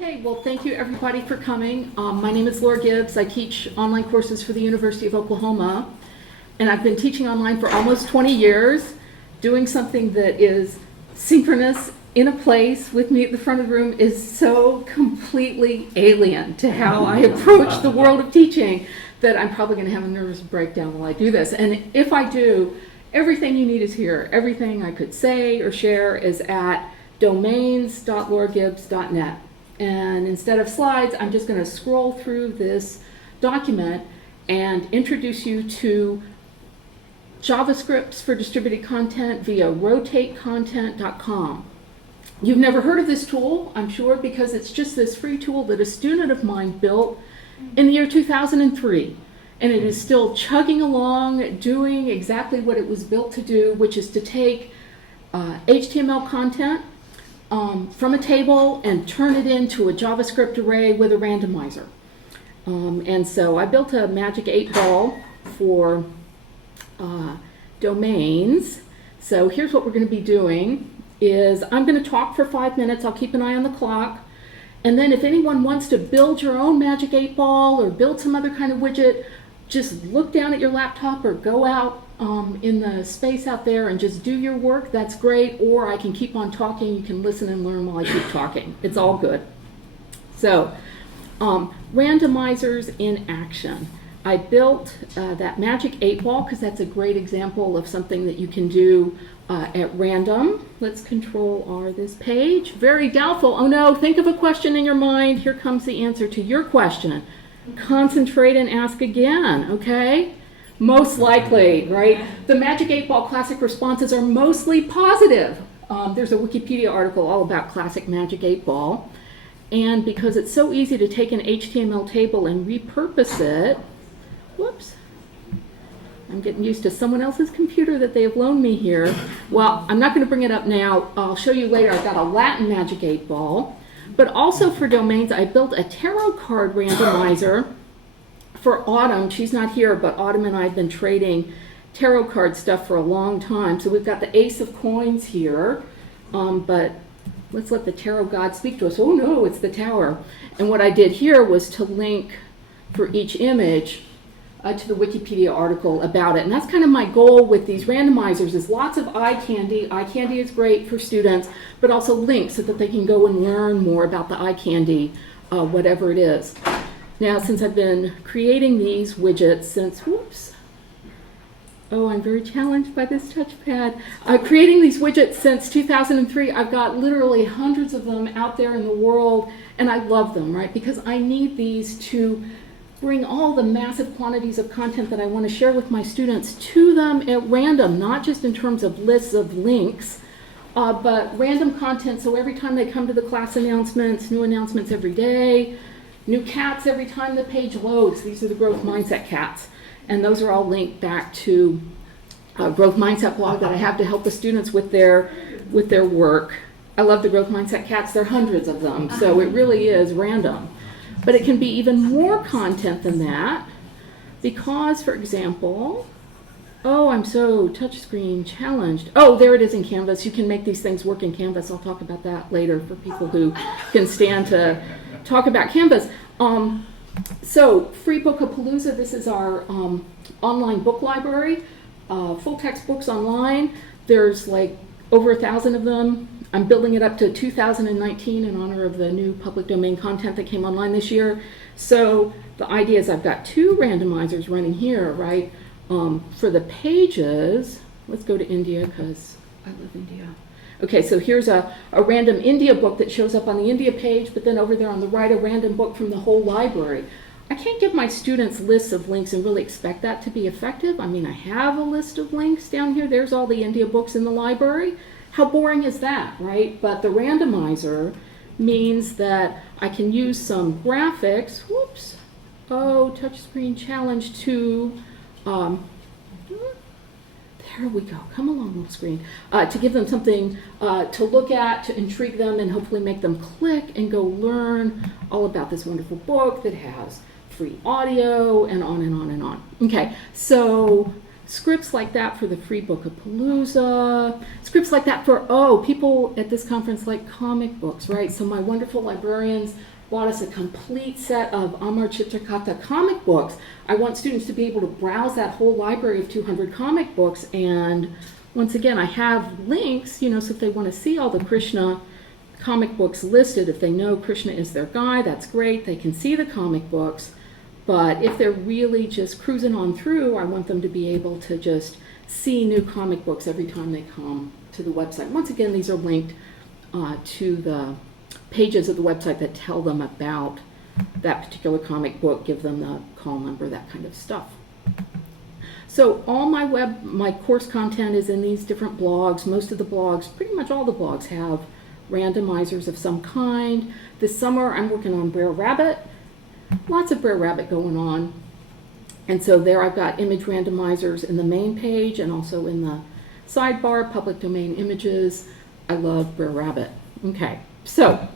Okay, well, thank you everybody for coming. My name is Laura Gibbs. I teach online courses for the University of Oklahoma, and I've been teaching online for almost 20 years, doing something that is synchronous in a place with me at the front of the room is so completely alien to how I approach the world of teaching that I'm probably going to have a nervous breakdown while I do this. And if I do, everything you need is here. Everything I could say or share is at domains.lauragibbs.net. And instead of slides, I'm just going to scroll through this document and introduce you to JavaScripts for distributed content via RotateContentcom. You've never heard of this tool, I'm sure, because it's just this free tool that a student of mine built in the year 2003. And it is still chugging along, doing exactly what it was built to do, which is to take HTML content from a table and turn it into a JavaScript array with a randomizer. And so I built a magic 8-ball for domains. So here's what we're going to be doing is I'm going to talk for 5 minutes. I'll keep an eye on the clock. And then if anyone wants to build your own magic 8-ball or build some other kind of widget, just look down at your laptop or go out in the space out there and just do your work. That's great. Or I can keep on talking. You can listen and learn while I keep talking. It's all good. So, randomizers in action. I built that magic 8-ball because that's a great example of something that you can do at random. Let's Control R this page. Very doubtful. Oh no, think of a question in your mind. Here comes the answer to your question. Concentrate and ask again, okay? Most likely, right? The Magic 8-Ball classic responses are mostly positive. There's a Wikipedia article all about classic Magic 8-Ball. And because it's so easy to take an HTML table and repurpose it, whoops, I'm getting used to someone else's computer that they have loaned me here. Well, I'm not going to bring it up now. I'll show you later. I've got a Latin Magic 8-Ball. But also for domains, I built a tarot card randomizer for Autumn. She's not here, but Autumn and I have been trading tarot card stuff for a long time. So we've got the Ace of Coins here, but let's let the tarot god speak to us. Oh no, it's the Tower. And what I did here was to link for each image to the Wikipedia article about it. And that's kind of my goal with these randomizers is lots of eye candy. Eye candy is great for students, but also links so that they can go and learn more about the eye candy, whatever it is. Now, since I've been creating these widgets since, whoops, oh, I'm very challenged by this touchpad. Creating these widgets since 2003, I've got literally hundreds of them out there in the world, and I love them, right? Because I need these to bring all the massive quantities of content that I want to share with my students to them at random, not just in terms of lists of links, but random content. So every time they come to the class announcements, new announcements every day, new cats every time the page loads. These are the growth mindset cats. And those are all linked back to a growth mindset blog that I have to help the students with their work. I love the growth mindset cats. There are hundreds of them. So it really is random. But it can be even more content than that because, for example, oh, I'm so touchscreen challenged. Oh, there it is in Canvas. You can make these things work in Canvas. I'll talk about that later for people who can stand to talk about Canvas. So, Free Bookapalooza, this is our online book library, full text books online. There's like over 1,000 of them. I'm building it up to 2019 in honor of the new public domain content that came online this year. So the idea is I've got 2 randomizers running here, right? For the pages, let's go to India because I love India. Okay, so here's a random India book that shows up on the India page, but then over there on the right, a random book from the whole library. I can't give my students lists of links and really expect that to be effective. I mean, I have a list of links down here. There's all the India books in the library. How boring is that, right? But the randomizer means that I can use some graphics, whoops, oh, touchscreen challenge to, there we go, come along little screen, to give them something to look at, to intrigue them, and hopefully make them click and go learn all about this wonderful book that has free audio and on and on and on. Okay, so scripts like that for the free book of Palooza, scripts like that for, people at this conference like comic books, right? So my wonderful librarians bought us a complete set of Amar Chitrikata comic books. I want students to be able to browse that whole library of 200 comic books, and once again, I have links, so if they want to see all the Krishna comic books listed, if they know Krishna is their guy, that's great, they can see the comic books. But if they're really just cruising on through, I want them to be able to just see new comic books every time they come to the website. Once again, these are linked to the pages of the website that tell them about that particular comic book, give them the call number, that kind of stuff. So all my course content is in these different blogs. Most of the blogs, pretty much all the blogs, have randomizers of some kind. This summer I'm working on Brer Rabbit. Lots of Brer Rabbit going on. And so there I've got image randomizers in the main page and also in the sidebar, public domain images. I love Brer Rabbit. Okay, so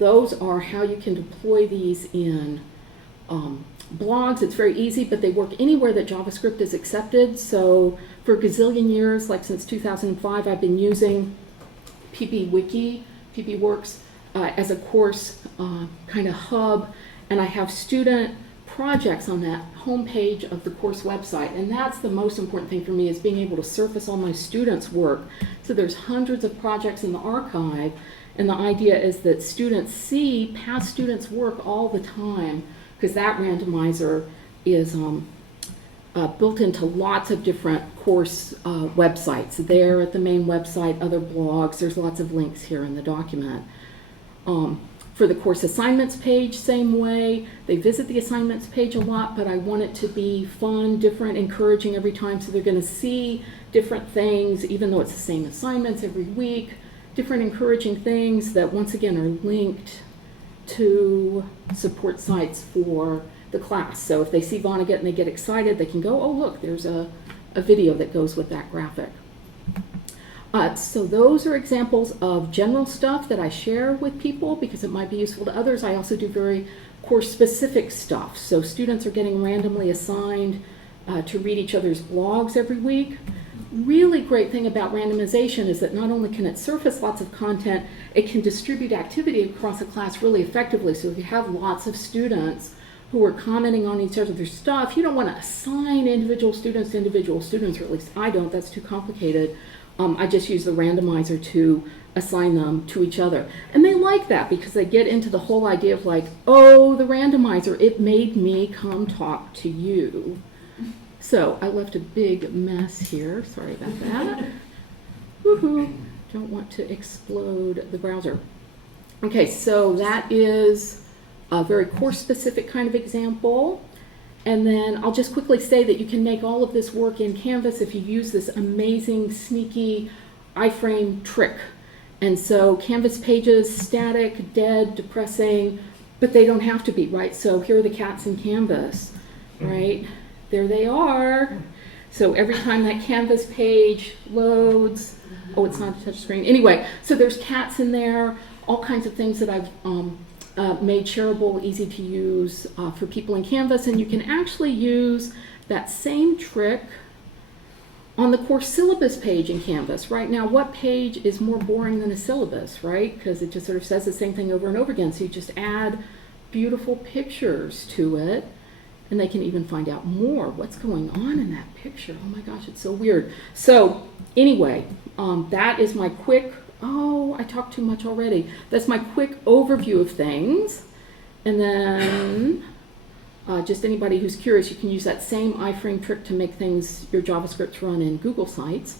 those are how you can deploy these in blogs. It's very easy, but they work anywhere that JavaScript is accepted. So for a gazillion years, like since 2005, I've been using PBwiki, PBWorks, as a course kind of hub, and I have student projects on that homepage of the course website, and that's the most important thing for me, is being able to surface all my students' work. So there's hundreds of projects in the archive, and the idea is that students see past students' work all the time, because that randomizer is built into lots of different course websites. There at the main website, other blogs, there's lots of links here in the document. For the course assignments page, same way. They visit the assignments page a lot, but I want it to be fun, different, encouraging every time, so they're going to see different things, even though it's the same assignments every week, different encouraging things that once again are linked to support sites for the class. So if they see Vonnegut and they get excited, they can go, oh look, there's a video that goes with that graphic. So those are examples of general stuff that I share with people because it might be useful to others. I also do very course-specific stuff. So students are getting randomly assigned to read each other's blogs every week. Really great thing about randomization is that not only can it surface lots of content, it can distribute activity across a class really effectively. So if you have lots of students who are commenting on each other's stuff, you don't want to assign individual students to individual students, or at least I don't. That's too complicated. I just use the randomizer to assign them to each other. And they like that because they get into the whole idea of like, oh, the randomizer, it made me come talk to you. So I left a big mess here. Sorry about that. Woohoo. Don't want to explode the browser. Okay, so that is a very course-specific kind of example. And then I'll just quickly say that you can make all of this work in Canvas if you use this amazing, sneaky iframe trick. And so Canvas pages, static, dead, depressing, but they don't have to be, right? So here are the cats in Canvas, right? There they are. So every time that Canvas page loads, oh, it's not a touch screen. Anyway, so there's cats in there, all kinds of things that I've made shareable, easy to use for people in Canvas, and you can actually use that same trick on the course syllabus page in Canvas. Right now, what page is more boring than a syllabus, right? Because it just sort of says the same thing over and over again, so you just add beautiful pictures to it, and they can even find out more. What's going on in that picture? Oh my gosh, it's so weird. So anyway, that is my quick, I talked too much already. That's my quick overview of things. And then just anybody who's curious, you can use that same iframe trick to make things, your JavaScripts run in Google Sites.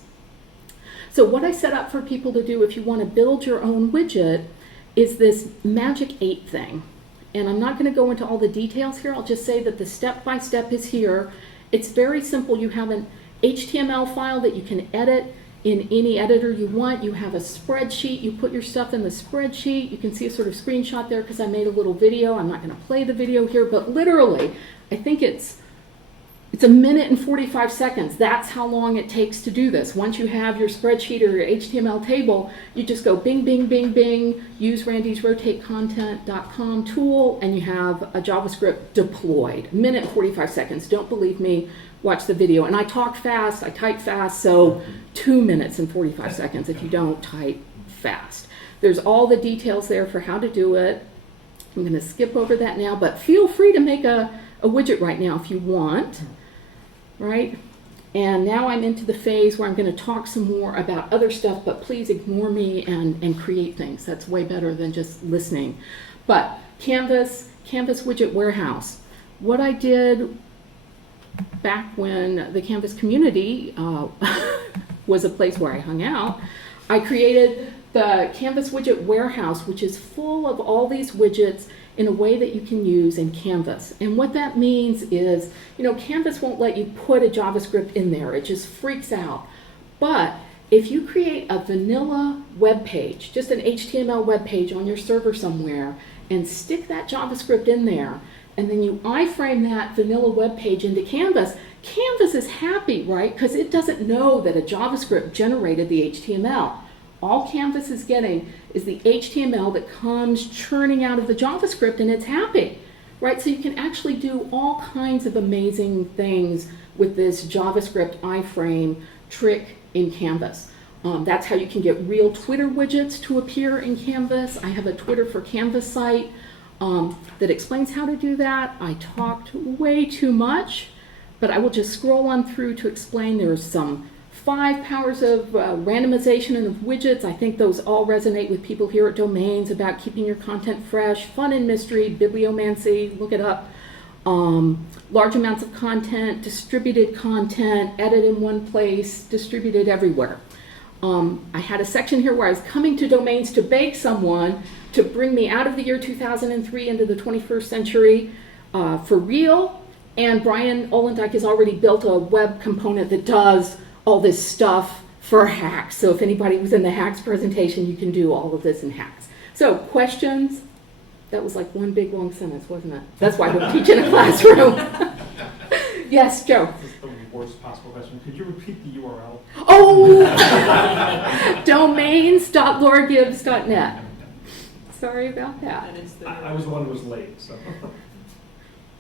So what I set up for people to do if you want to build your own widget is this Magic 8 thing. And I'm not going to go into all the details here. I'll just say that the step-by-step is here. It's very simple. You have an HTML file that you can edit in any editor you want. You have a spreadsheet. You put your stuff in the spreadsheet. You can see a sort of screenshot there because I made a little video. I'm not going to play the video here, but literally, I think it's It's 1 minute and 45 seconds. That's how long it takes to do this. Once you have your spreadsheet or your HTML table, you just go bing, bing, bing, bing, use Randy's RotateContentcom tool, and you have a JavaScript deployed. 1 minute and 45 seconds. Don't believe me, watch the video. And I talk fast, I type fast, so 2 minutes and 45 seconds if you don't type fast. There's all the details there for how to do it. I'm going to skip over that now, but feel free to make a widget right now if you want. Right? And now I'm into the phase where I'm going to talk some more about other stuff, but please ignore me and create things. That's way better than just listening. But Canvas Widget Warehouse. What I did back when the Canvas community was a place where I hung out, I created the Canvas Widget Warehouse, which is full of all these widgets in a way that you can use in Canvas. And what that means is, Canvas won't let you put a JavaScript in there. It just freaks out. But if you create a vanilla web page, just an HTML web page on your server somewhere, and stick that JavaScript in there, and then you iframe that vanilla web page into Canvas, Canvas is happy, right? Because it doesn't know that a JavaScript generated the HTML. All Canvas is getting is the HTML that comes churning out of the JavaScript, and it's happy, right? So you can actually do all kinds of amazing things with this JavaScript iframe trick in Canvas. That's how you can get real Twitter widgets to appear in Canvas. I have a Twitter for Canvas site that explains how to do that. I talked way too much, but I will just scroll on through to explain. There's some 5 powers of randomization and of widgets. I think those all resonate with people here at Domains about keeping your content fresh, fun and mystery, bibliomancy, look it up. Large amounts of content, distributed content, edit in one place, distributed everywhere. I had a section here where I was coming to Domains to beg someone to bring me out of the year 2003 into the 21st century for real. And Brian Olendijk has already built a web component that does all this stuff for hacks. So if anybody was in the hacks presentation, you can do all of this in hacks. So questions? That was like one big long sentence, wasn't it? That's why I don't teach in a classroom. Yes, Joe. This is the worst possible question. Could you repeat the URL? Oh! Domains.lauragibbs.net. Sorry about that. I was the one who was late, so.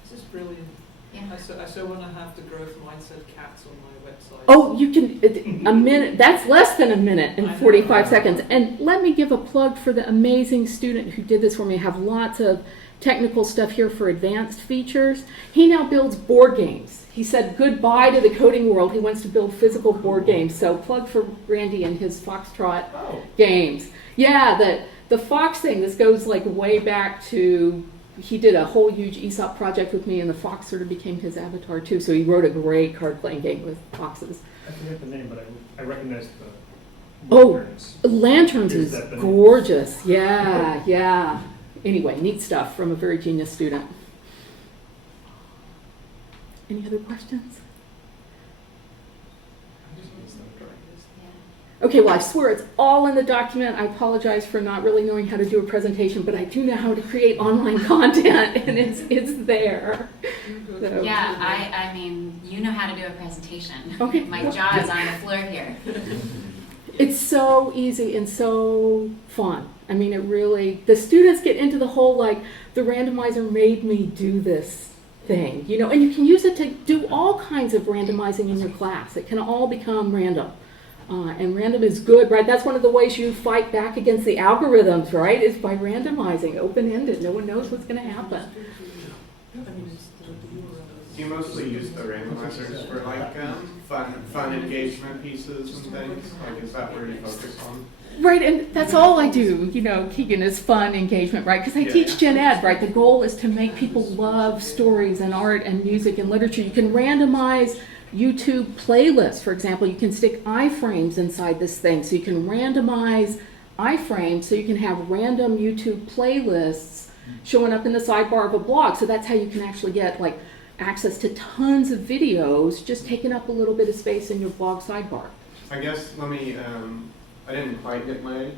This is brilliant. Yeah. I so want to have the growth mindset cats on my website. Oh, you can, a minute, that's less than 1 minute and 45 seconds. And let me give a plug for the amazing student who did this for me. I have lots of technical stuff here for advanced features. He now builds board games. He said goodbye to the coding world. He wants to build physical board games. So plug for Randy and his Foxtrot games. Yeah, the Fox thing, this goes like way back to, he did a whole huge ESOP project with me, and the fox sort of became his avatar too. So he wrote a great card-playing game with foxes. I forget the name, but I recognize the Lanterns. Lanterns Is is that the name? gorgeous. Yeah, yeah. Anyway, neat stuff from a very genius student. Any other questions? Okay, well, I swear it's all in the document. I apologize for not really knowing how to do a presentation, but I do know how to create online content, and it's there. So. Yeah, I mean, you know how to do a presentation. Okay. My jaw is on the floor here. It's so easy and so fun. I mean, it really, the students get into the whole, like, the randomizer made me do this thing, and you can use it to do all kinds of randomizing in your class. It can all become random. And random is good, right? That's one of the ways you fight back against the algorithms, right? Is by randomizing, open-ended. No one knows what's going to happen. Do you mostly use the randomizers for like fun engagement pieces and things? Like, is that where you focus on? Right, and that's all I do, Keegan, is fun engagement, right? Because I teach gen ed, right? The goal is to make people love stories and art and music and literature. You can randomize YouTube playlists, for example. You can stick iframes inside this thing. So you can randomize iframes so you can have random YouTube playlists showing up in the sidebar of a blog. So that's how you can actually get like access to tons of videos just taking up a little bit of space in your blog sidebar. I guess let me, I didn't quite get my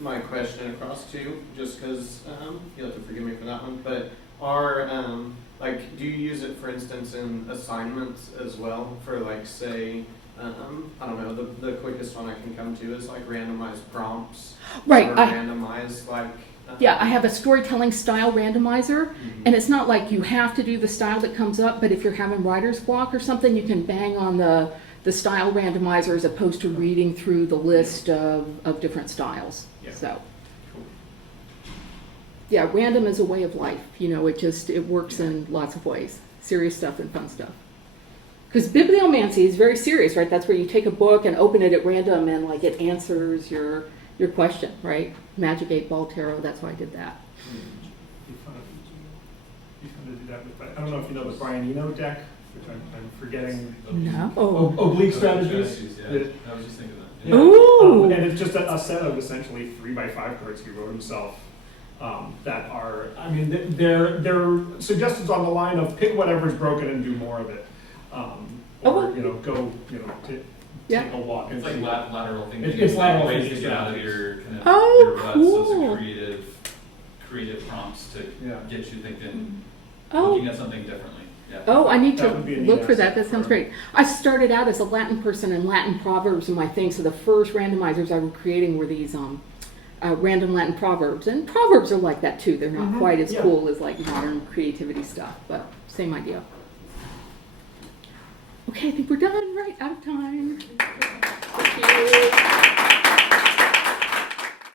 my question across too, just because you'll have to forgive me for that one, but Are, like, do you use it, for instance, in assignments as well for, like, say, I don't know, the quickest one I can come to is like randomized prompts. Right, Or randomized, like. Yeah, I have a storytelling style randomizer, and it's not like you have to do the style that comes up, but if you're having writer's block or something, you can bang on the style randomizer as opposed to reading through the list of different styles. Yeah. So, Cool. yeah, random is a way of life. You know, it works in lots of ways, serious stuff and fun stuff. Because bibliomancy is very serious, right? That's where you take a book and open it at random and like it answers your question, right? Magic 8-Ball Tarot, that's why I did that. Be fun to do that with, I don't know if you know the Brian Eno deck, which I'm forgetting. No. Oblique strategies. Yeah, I was just thinking that. Yeah. Ooh. And it's just a set of essentially 3x5 cards he wrote himself. That are, I mean, they're suggestions on the line of pick whatever's broken and do more of it. Or, you know, go, you know, Yeah. take a walk. It's and like see. lateral thinking. It's lateral ways thinking to get out of strategies. your kind of Oh, your rut. So cool. it's a creative prompts to Yeah. get you thinking, Oh. looking at something differently. Yeah. Oh, I need That to would be a neat look for that. asset That sounds for- great. I started out as a Latin person and Latin proverbs in my thing. So the first randomizers I was creating were these random Latin proverbs. And proverbs are like that too. They're not Mhm. quite as Yeah. cool as like modern creativity stuff, but same idea. Okay, I think we're done. Right, out of time.